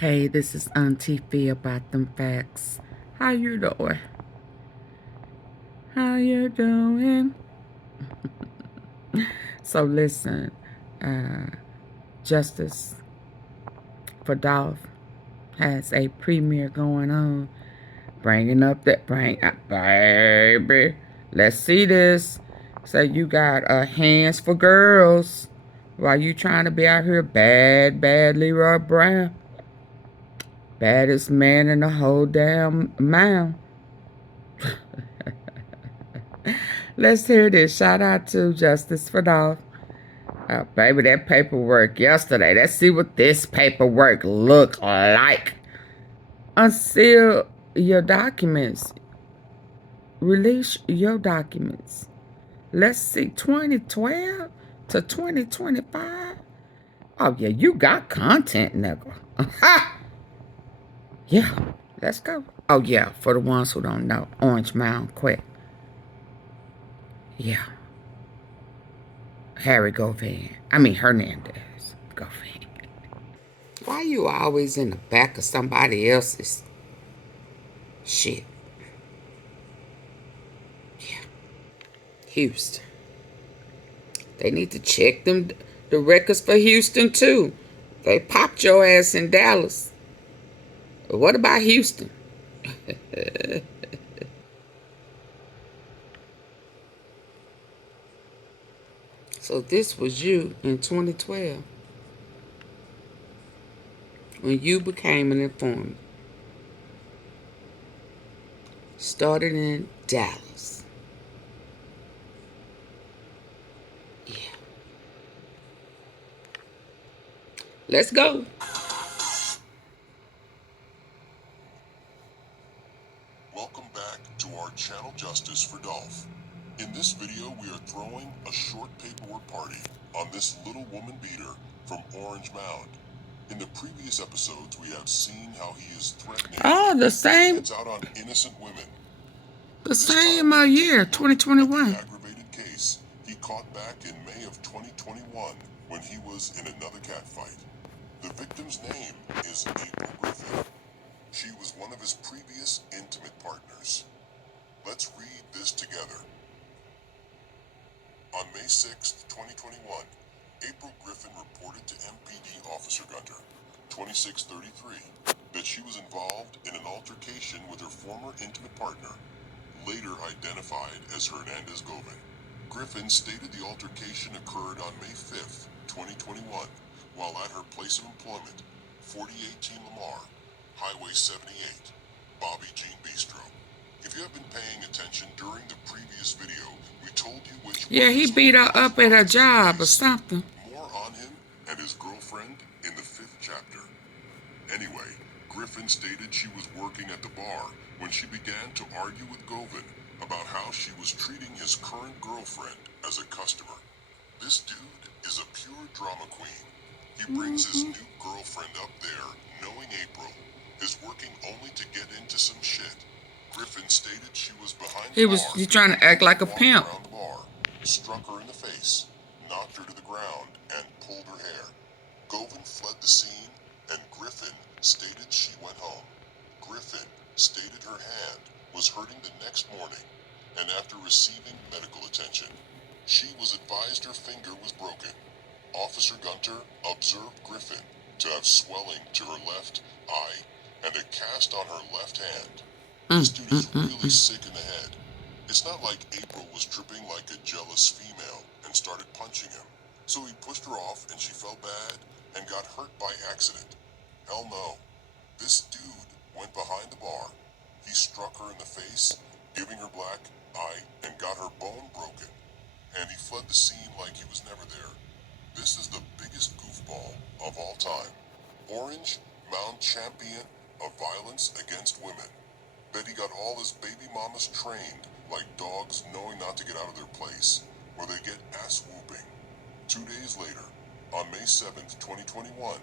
Hey, this is AunTeaFee about them facts. How you doing? How you doing? So listen, Justice for Dolph has a premiere going on. Bring up, baby. Let's see this. So you got hands for girls while you trying to be out here bad Leroy Brown. Baddest man in the whole damn mound. Let's hear this. Shout out to Justice for Dolph. Baby, that paperwork yesterday. Let's see what this paperwork look like. Unseal your documents. Release your documents. Let's see, 2012 to 2025. Oh, yeah, you got content, nigga. Yeah, let's go. Oh, yeah, for the ones who don't know, Orange Mound Quette. Yeah. Hernandez. Govan. Why you always in the back of somebody else's shit? Yeah. Houston. They need to check the records for Houston, too. They popped your ass in Dallas. But what about Houston? So this was you in 2012 when you became an informant. Started in Dallas. Yeah. Let's go. Welcome back to our channel Justice for Dolph. In this video, we are throwing a short paperwork party on this little woman beater from Orange Mound. In the previous episodes, we have seen how he is threatening the same. It's out on innocent women. The same year, 2021. The aggravated case he caught back in May of 2021 when he was in another catfight. The victim's name is April Griffin. She was one of his previous intimate partners. Let's read this together. On May 6, 2021, April Griffin reported to MPD Officer Gunter, 2633, that she was involved in an altercation with her former intimate partner, later identified as Hernandez Govan. Griffin stated the altercation occurred on May 5, 2021, while at her place of employment, 4018 Lamar, Highway 78, Bobby Jean Bistro. If you have been paying attention during the previous video, we told you which... Yeah, he beat her up at her job or something. More on him and his girlfriend in the 5th chapter. Anyway, Griffin stated she was working at the bar when she began to argue with Govan about how she was treating his current girlfriend as a customer. This dude is a pure drama queen. He brings his new girlfriend up there knowing April is working only to get into some shit. Griffin stated she was behind the bar. He trying to act like a pimp. Around the bar, struck her in the face, knocked her to the ground, and pulled her hair. Govan fled the scene, and Griffin stated she went home. Griffin stated her hand was hurting the next morning, and after receiving medical attention, she was advised her finger was broken. Officer Gunter observed Griffin to have swelling to her left eye and a cast on her left hand. This dude is really sick in the head. It's not like April was tripping like a jealous female and started punching him. So he pushed her off and she fell bad and got hurt by accident. Hell no. This dude went behind the bar. He struck her in the face, giving her black eye, and got her bone broken. And he fled the scene like he was never there. This is the biggest goofball of all time. Orange Mound champion of violence against women. Bet he got all his baby mamas trained like dogs knowing not to get out of their place, where they get ass whooping. 2 days later, on May 7th, 2021,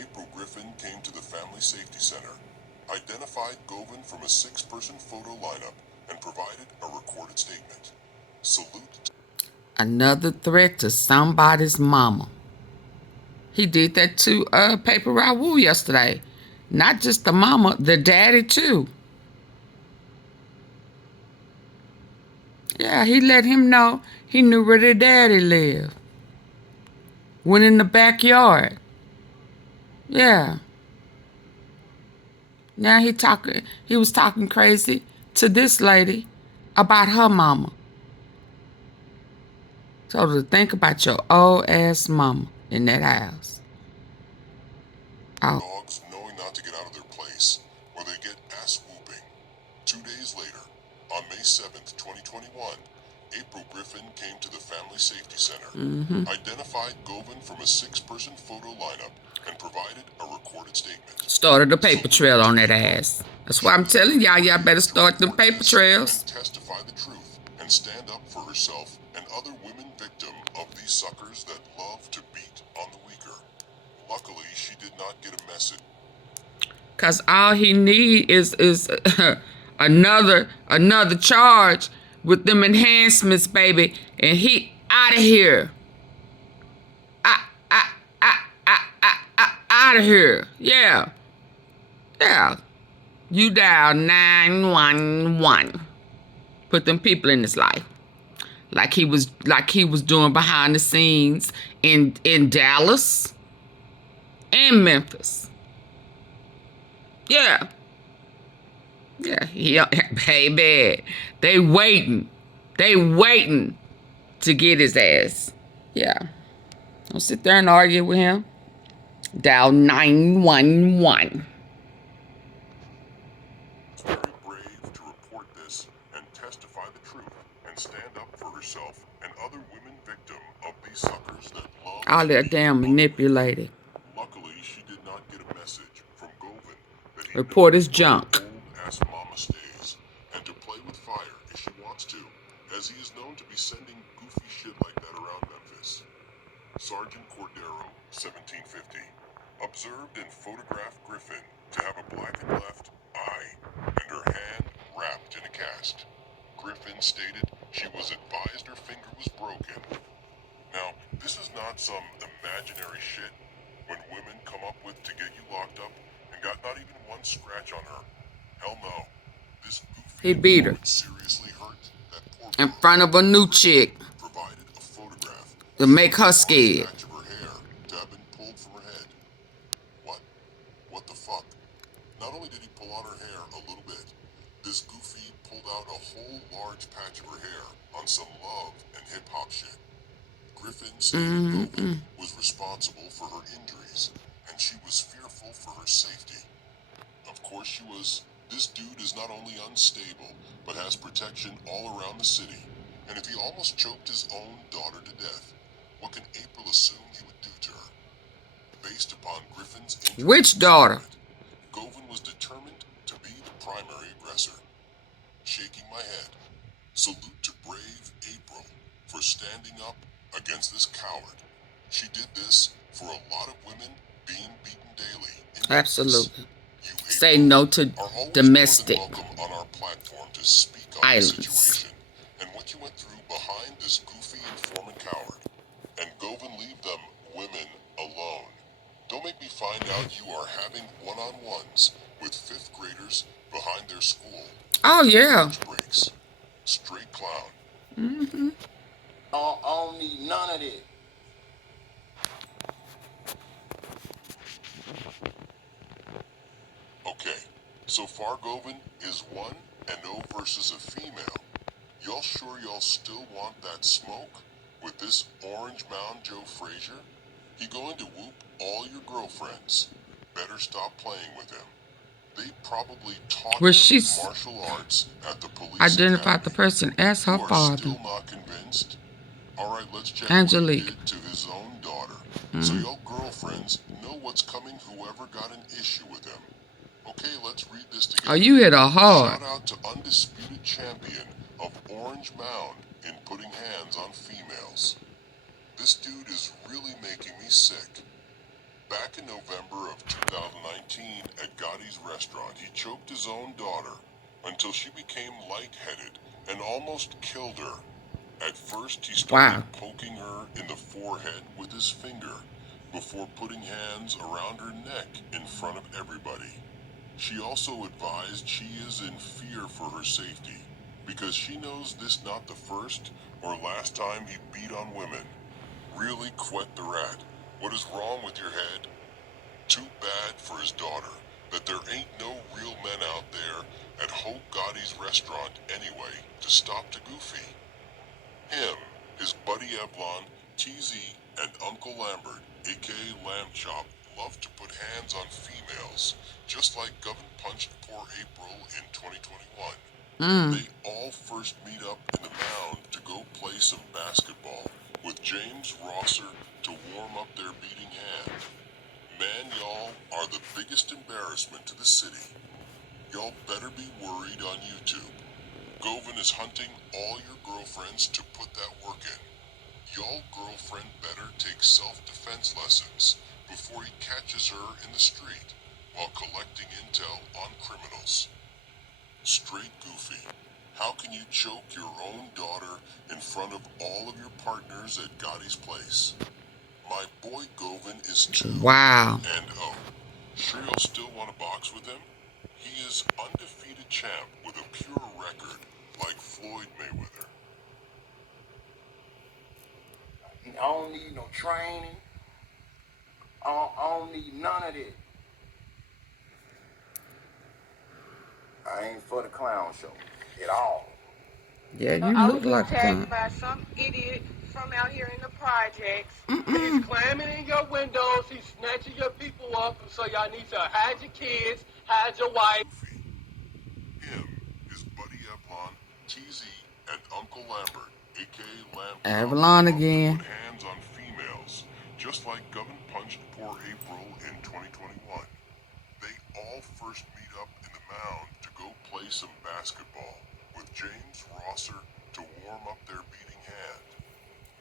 April Griffin came to the Family Safety Center, identified Govan from a 6-person photo lineup, and provided a recorded statement. Salute. Another threat to somebody's mama. He did that to PAPERROUTEWOO yesterday. Not just the mama, the daddy too. Yeah, he let him know he knew where the daddy lived. Went in the backyard. Yeah. Now he was talking crazy to this lady about her mama. So to think about your old ass mama in that house. Oh. Dogs knowing not to get out of their place, or they get ass whooping. 2 days later, on May 7th, 2021, April Griffin came to the Family Safety Center, identified Govan from a 6-person photo lineup, and provided a recorded statement. Started a paper trail on that ass. That's why I'm telling y'all better start the paper trails. Testify the truth and stand up for herself and other women victim of these suckers that love to beat on the weaker. Luckily, she did not get a message. Cause all he need is another charge with them enhancements, baby, and he out of here. Out of here. Yeah. You dial 911. Put them people in his life, like he was doing behind the scenes in Dallas and Memphis. Yeah. Baby, they waiting to get his ass. Yeah. Don't sit there and argue with him. Dial 911. It's very brave to report this and testify the truth and stand up for herself and other women victim of these suckers that love. All that damn manipulated. Luckily, she did not get a message from Govan that he report his junk. Old-ass mama stays and to play with fire if she wants to, as he is known to be sending goofy shit like that around Memphis. Sergeant Cordero, 1750, observed and photographed Griffin to have a blackened left eye and her hand wrapped in a cast. Griffin stated she was advised her finger was broken. Now, this is not some imaginary shit when women come up with to get you locked up and got not even one scratch on her. Hell no. This goofy he beat her seriously hurt that poor in front of a new chick provided a photograph to make her scared. patch of her hair to have been pulled from her head. What the fuck? Not only did he pull out her hair a little bit, this goofy pulled out a whole large patch of her hair on some love and hip-hop shit. Griffin said Govan was responsible for her injuries, and she was fearful for her safety. Of course she was. This dude is not only unstable, but has protection all around the city. And if he almost choked his own daughter to death, what can April assume he would do to her? Based upon Griffin's injuries, Which daughter? Govan was determined to be the primary aggressor. Shaking my head, salute to brave April for standing up against this coward. She did this for a lot of women being beaten daily. Absolutely. You, Say no to domestic on our platform to speak on violence. the situation and what you went through behind this goofy informant coward. And Govan leave them women alone. Don't make me find out you are having one-on-ones with 5th graders behind their school. Oh yeah. Breaks. Straight clown. I don't need none of this. Okay, so far Govan is 1-0 versus a female. Y'all sure y'all still want that smoke with this Orange Mound Joe Frazier? He going to whoop all your girlfriends. Better stop playing with him. They probably taught Where him she's martial arts at the police identified the academy. person as her You are father. still not convinced? Alright, let's check Angelique. what he did to his own daughter. So your girlfriends know what's coming whoever got an issue with him. Okay, let's read this together. Oh, you hit her hard. Shout out to undisputed champion of Orange Mound in putting hands on females. This dude is really making me sick. Back in November of 2019 at Gotti's restaurant, he choked his own daughter until she became lightheaded and almost killed her. At first, he started poking her in the forehead with his finger. before putting hands around her neck in front of everybody. She also advised she is in fear for her safety because she knows this not the first or last time he beat on women. Really, Quette the Rat, what is wrong with your head? Too bad for his daughter that there ain't no real men out there at YOGOTTI's restaurant anyway to stop the goofy. Him, his buddy Eblon, TZ, and Uncle Lambert, aka Lamb Chop, love to put hands on females, just like Govin punched poor April in 2021. They all first meet up in the mound to go play some basketball with James Rosser to warm up their beating hand. Man, y'all are the biggest embarrassment to the city. Y'all better be worried on YouTube. Govin is hunting all your girlfriends to put that work in. Y'all girlfriend better take self-defense lessons before he catches her in the street while collecting intel on criminals. Straight goofy. How can you choke your own daughter in front of all of your partners at Gotti's place? My boy Govin is 2 Wow. and 0. Sure you'll still want to box with him? He is undefeated champ with a pure record like Floyd Mayweather. I don't need no training. I don't need none of this. I ain't for the clown show at all. Yeah, you I look was like a attacked clown. by some idiot from out here in the projects. He's climbing in your windows. He's snatching your people up. So y'all need to hide your kids, hide your wife. Him, his buddy Eblon, TZ, and Uncle Lambert, aka Lamb Avalon love again. to put hands on females, just like Govin punched poor April in 2021. They all first meet up in the mound to go play some basketball with James Rosser to warm up their beating hand.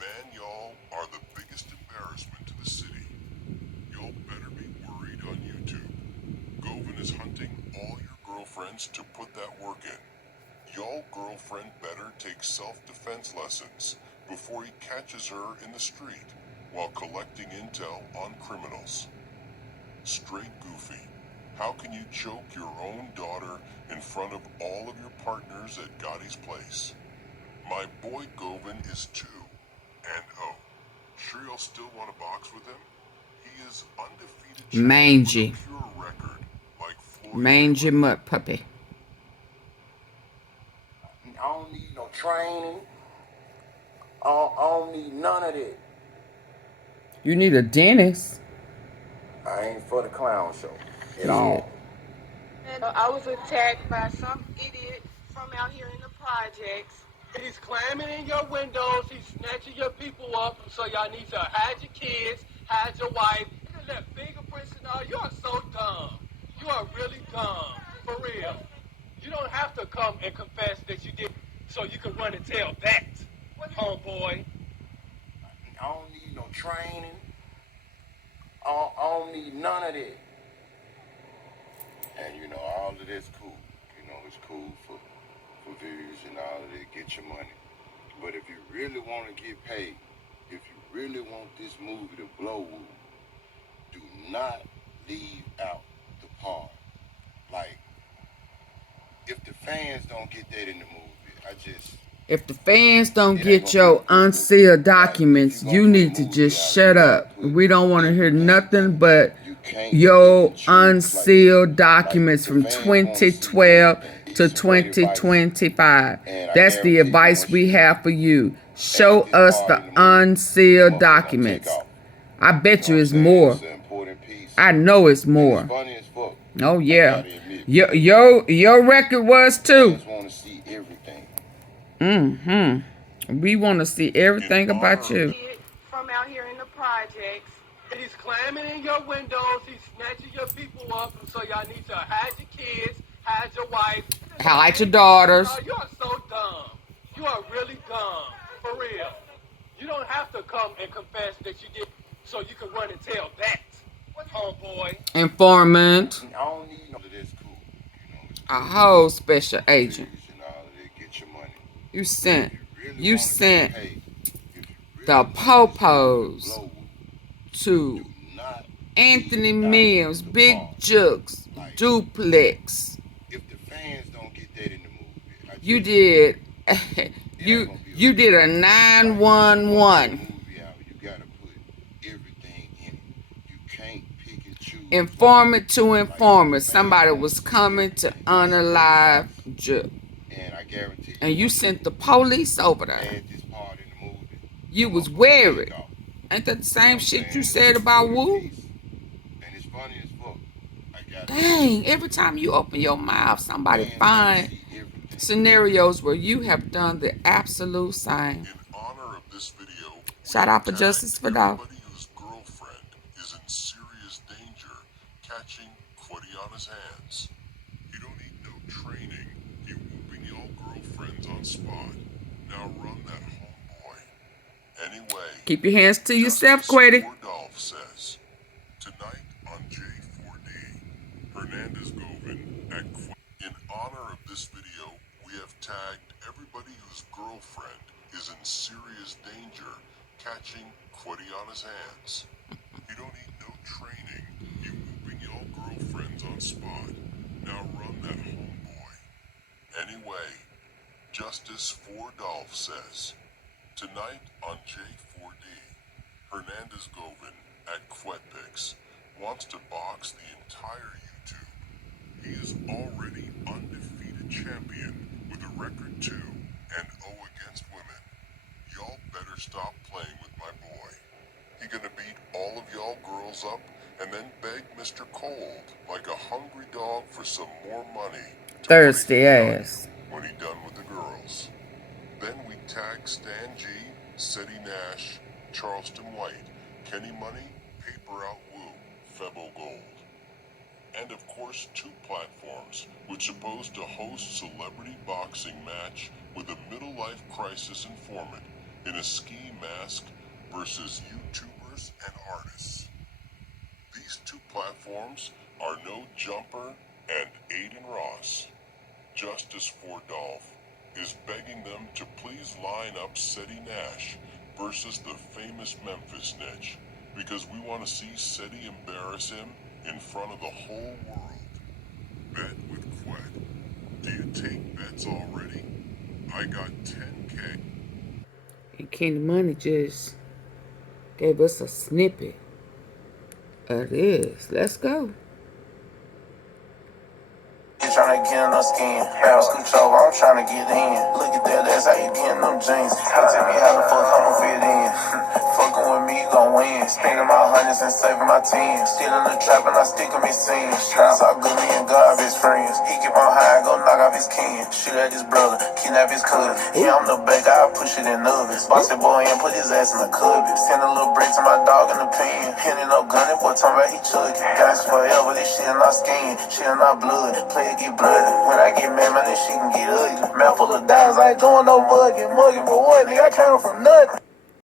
Man, y'all are the biggest embarrassment to the city. Y'all better be worried on YouTube. Govin is hunting all your girlfriends to put that work in. Y'all girlfriend better take self-defense lessons before he catches her in the street while collecting intel on criminals. Straight goofy. How can you choke your own daughter in front of all of your partners at Gotti's place? My boy Govin is 2 and 0. Sure you'll still want to box with him? He is undefeated champ Mangy. with a pure record like Floyd Mangy Mayweather. mud puppy. I don't need no training. I don't need none of this. You need a dentist. I ain't for the clown show at Yeah. all. I was attacked by some idiot from out here in the projects. He's climbing in your windows. He's snatching your people up. So y'all need to hide your kids, hide your wife. Look at that fingerprints and all. You are so dumb. You are really dumb. For real. You don't have to come and confess that you did so you can run and tell that, homeboy. I don't need no training. I don't need none of this. And you know, all of this cool. You know, it's cool for views and all of that, get your money. But if you really want to get paid, if you really want this movie to blow, do not leave out the part. Like, if the fans don't get that in the movie, If the fans don't get your unsealed documents, you need to just shut up. We don't want to hear nothing but your unsealed documents from 2012 to 2025. That's the advice we have for you. Show us the unsealed documents. I bet you it's more. I know it's more. Oh yeah. Your record was too. We want to see everything about you. From out here in the projects. He's climbing in your windows. He's snatching your people up. So y'all need to hide your kids, hide your wife. Hide your daughters. You are so dumb. You are really dumb. For real. You don't have to come and confess that you did so you can run and tell that, homeboy. Informant. I don't need no of this cool. A whole special agent. And all of that, get your money. You sent If you really the wanna get paid, if you really popos blow, to not Anthony leave out Mills, the Big part. Jukes, Like, Duplex. if the fans don't get that in the movie, You did. it ain't gonna be You did a Like, if you gonna put a 911. movie out, you gotta put everything in it. You can't pick and choose. Informant to Like, informant. fans Somebody wanna was see coming to everything. unalive Juke. And I guarantee And you one sent the dude police over there. had this part in the movie. You that was motherfucker worried. take off. Ain't that the You know same what I'm shit you saying? said about One Woo? piece. And it's funny as fuck. I got Dang, every time you open your mouth, somebody fans wanna find see everything. scenarios where you have done the absolute same. In honor of this video, Shout out for Justice for Dolph. everybody whose girlfriend is in serious danger catching Quette on his hands. He don't need no training. He whooping your girlfriends on spot. Now run that homeboy. Anyway, Keep your hands to yourself, Justice Quette. for Dolph says, tonight on J4D, Hernandez Govan at Quette. In honor of this video, we have tagged everybody whose girlfriend is in serious danger catching Quette on his hands. He don't need no training. He whooping your girlfriends on spot. Now run that homeboy. Anyway, Justice for Dolph says, tonight on J4D, Hernandez Govan at Quette wants to box the entire YouTube. He is already undefeated champion with a record 2 and 0 against women. Y'all better stop playing with my boy. He gonna beat all of y'all girls up and then beg Mr. Cold like a hungry dog for some more money. Thirsty ass. When he done with the girls. Then we tag Stan G, Seti Nash, Charleston White, Kenny Money, PAPERROUTEWOO, Febo Gold. And of course 2 platforms which supposed to host celebrity boxing match with a middle life crisis informant in a ski mask versus YouTubers and artists. These 2 platforms are No Jumper and Aiden Ross. Justice for Dolph is begging them to please line up Seti Nash versus the famous Memphis snitch because we want to see Seti embarrass him in front of the whole world. Bet with Quette. Do you take bets already? I got 10K. And Kenny Money just gave us a snippet of this. Let's go. Tryna get in her skin, bounce control, I'm tryna get in. Look at that, that's how you getting them jeans. Hey, tell me how the fuck I'ma fit in. Fucking with me, you gon' win. Spending my hundreds and saving my tens. Still in the trap and I stick on me scenes. Streets all good, me and God his friends. He keep on high, go knock off his kin. Shoot at his brother, kidnap his cousin. Yeah, I'm the bank, I push it in ovens. Box that boy and put his ass in the cubby. Send a little break to my dog in the pen. Hitting no gun, that boy talking about he chugging. Guys forever, this shit in our skin, shit in our blood. Play it get bloody. When I get mad, man, this shit can get ugly. Mouth full of diamonds, I ain't doing no mugging, but what, nigga, I came from nothing.